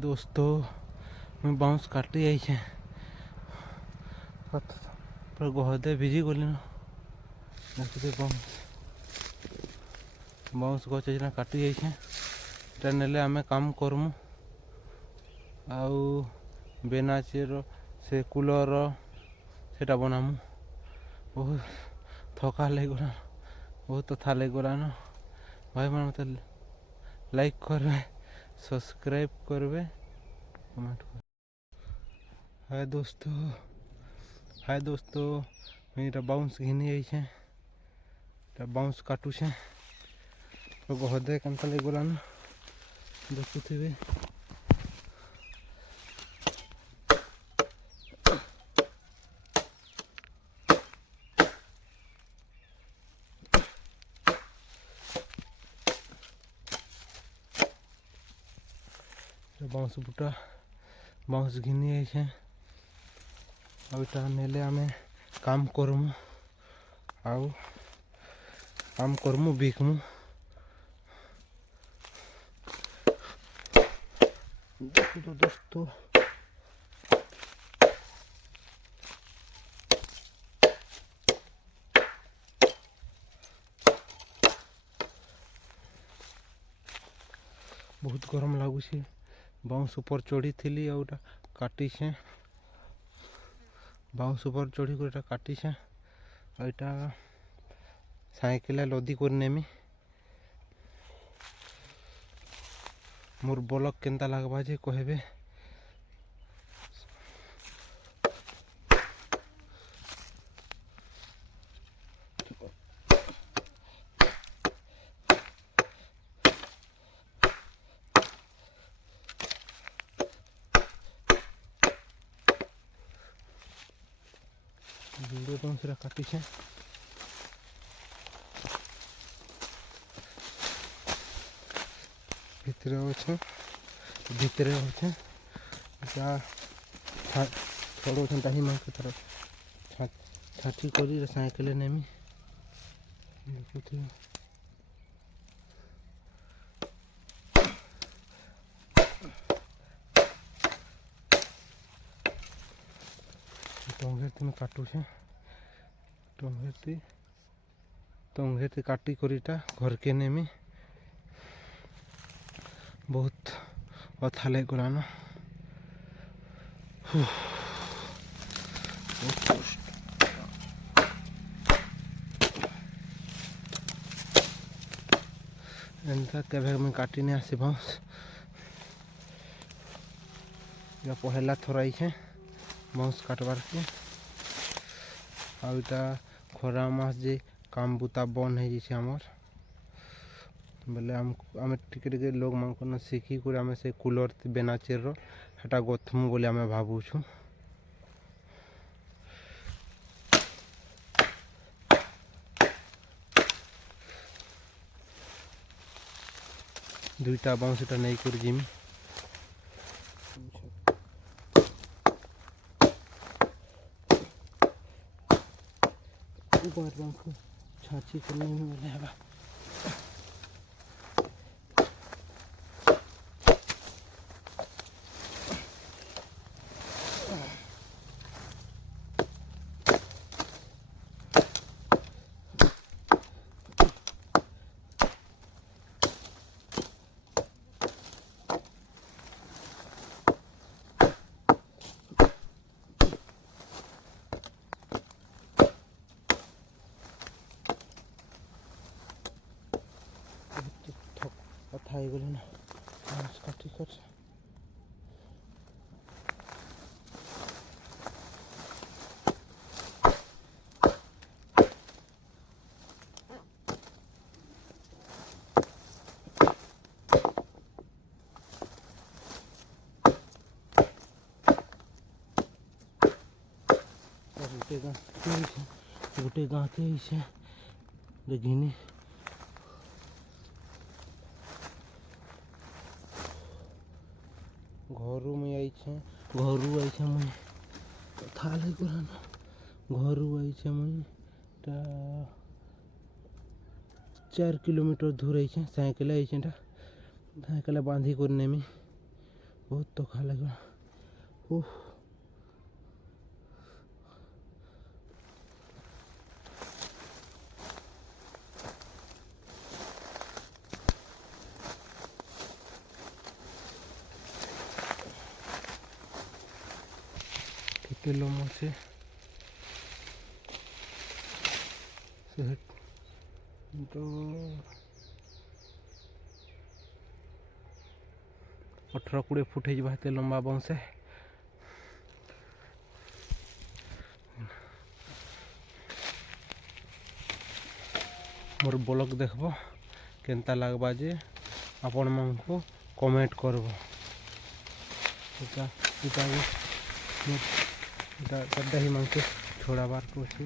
दोस्तों मैं बाउंस काटी आई पर गहदे भिजी गली न देखते बाउंस गच काटी जाइए नेले आम काम करमु आउ बेनाचीर से कूलर सेटा बनामु। बहुत थका लगला बहुत था लगला न भाई मन मत लाइक करवे सब्सक्राइब करवे कमेंट कर। हाय दोस्तों मैं बाउंस घिनी आई बाउंस काटुछे तो गहदे केनता लगला न देखुथे बाउंस बुटा बाउंस घिनी आई नेले आमे काम करमु बिकमु। तो दोस्तों बहुत गरम लगुच बाउंस ऊपर चढ़ी थी आउटा काटिछे बाउंस ऊपर चढ़ी कर काटिछे आईटा साइकिल लदी कर नेमी मोर ब्लॉग केनता लगवा जे कहबे। वीडियो तो सेटा काटिछे भितरे अच्छे छोड़ो ताही मां के तरफ छाटी करी साइकिल नेमी देखुथि टंगेरती में काटुछे टंगेरती काटी करीटा घर के नेमी बहुत अच्छा लगला न एंता केबे मैं काटी नहीं आसी बाउंस या पहला थोड़ा है बाउंस काटबार के आईटा खरा मास जे काम बुता बन है जैसे आमर बोले आम टिके लोग मान शिखी आम से कूलर बेनाचीर रोटा गथमु बोले आम भावुछु। दुईटा बाउंस नहीं कर जिमी छाची करने में बोले कथा गले ना काटी कर गोटे गाँ के घिनी घरू में आई मुझे कथा लगला घरू आई मुझे 4 किलोमीटर दूर आई साइकिल आई साइकिल बांधी कर नेमी बहुत तो खा लगा। କେତେ ଲମ୍ବା ସେ तो 18-20 फुट है लंबा बाउंस है। मोर ब्लॉग देखबो केनता लागबा जे आपण मानको कमेंट करबो। इटा ही मानके छोड़ा बार को छी।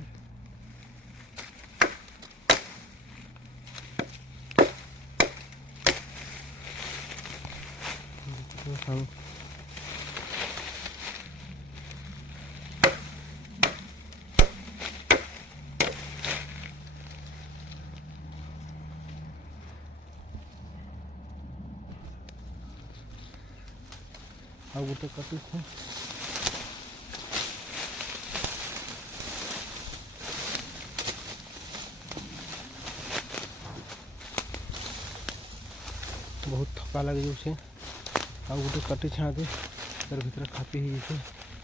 ଆଉ ଗୋଟେ କାଟିଛି। बहुत थका लग जाऊे। ଆଉ ଗୋଟେ କାଟିଛି ଆଗେ ତାର ଭିତରେ ଖାପି ହେଇଯାଇଛି।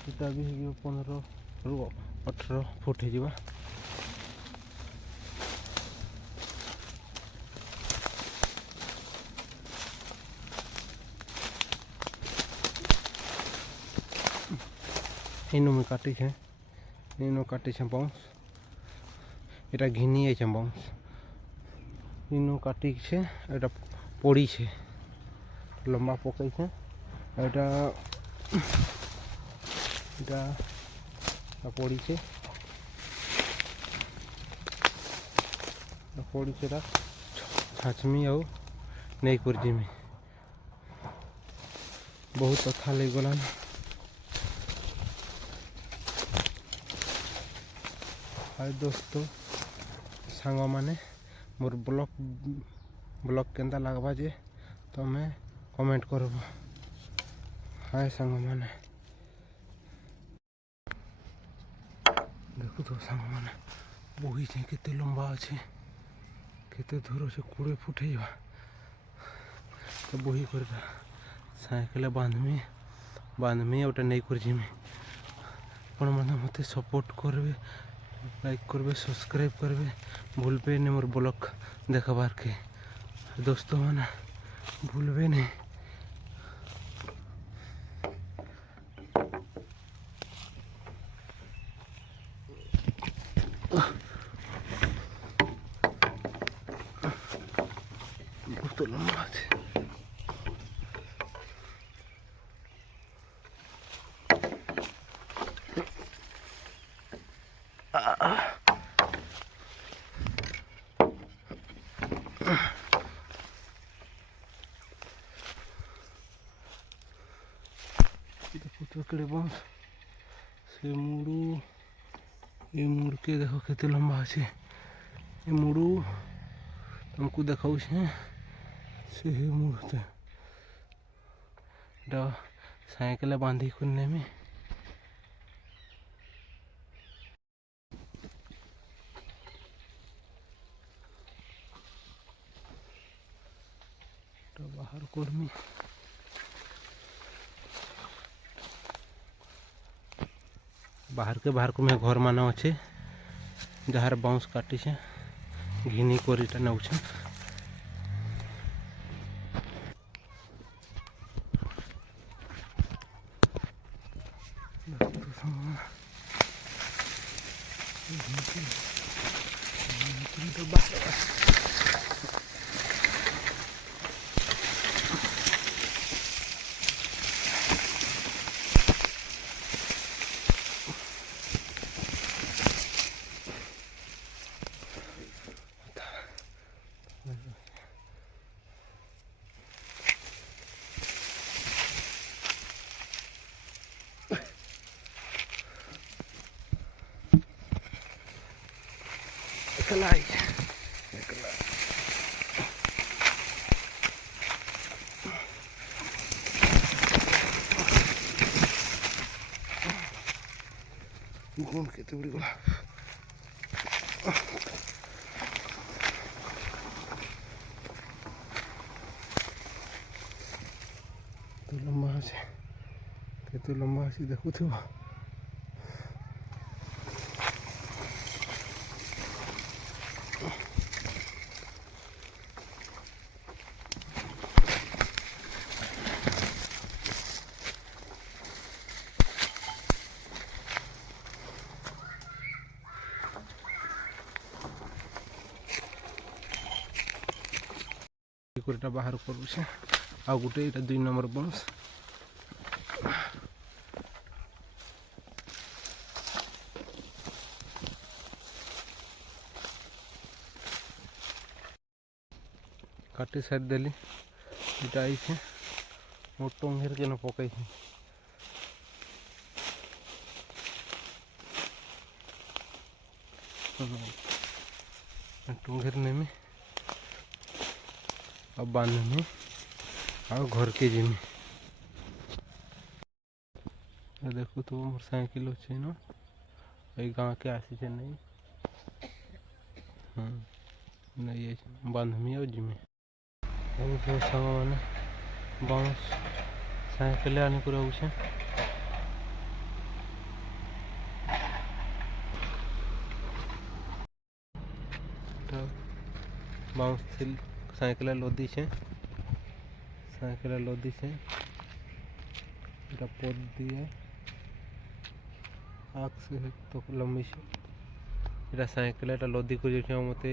ଏଟା ବି ହେଇଯିବ 15 ରୁ 18 ଫୁଟ ହେଇଯିବା। इनू में काटी है, इनू काटी है बाउंस। एटा घिनी है बाउंस। इनू काटी है, एटा पड़ी है लंबा पकई है। एटा एटा पड़ी है, पड़ी है छाछमी आउ नहीं कर जिमी। बहुत अच्छा लग गला। हाय दोस्तों सांग माने मोर ब्लॉग केंता लगवा जे तमें कमेंट करब। हाय सांग माने देखो तो सांग माने बही छे केते लंबा अच्छे, केते दूर से 20 फुट है। तो बही कर साइकिल बांधमी ओटा नहीं कर जिमी। आपण माने मते सपोर्ट करबे, लाइक करबे, सब्सक्राइब करबे, भूलबे नहीं मोर ब्लॉग देखबार के। दोस्तों माने भूलबे नहीं। बहुत लंबा है। देखो बाउंस से मुड़ू, ये मुड़ के देखो कितने लंबा अच्छे। ये मुड़ू तुमको देखाऊ से मुड़ते साइकिल बांधी करने में तो बाहर कर्मी बाहर को मैं घर मान अच्छे जार बाउंस काटी से घिनी कोरीटा नौछे। Nikolai. गुण केते बड़ी गला तो लंबा है केते लंबा है देखु थो এটা বাহার করছে আর গোটে এটা 2 নম্বর বাউন্স কাটি সাইড দেলি এটা আইছে মোট টঙ্গের কেন পকাইছে टोंगेर नेमी अब बांधमी और घर के जिमी देखो तो मोर साइकिल अच्छे न गाँव के आसी नहीं नहीं बांधमी और जिमी सांग मैंने बाउंस साइकिल आने को रोचे बाउंस साइकिल लदी से साइकिल लदी से এটা পথ দিয়ে আক্সে তো লম্বি সে এটা সাইকেল এটা লদি করে যেটা মতে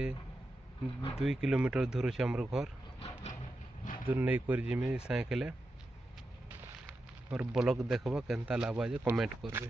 2 কিলোমিটার দূর আছে আমার ঘর দূর নেই করে জিমে সাইকেলে और ब्लॉग देखबा केनता लाबा जे कमेंट करबे।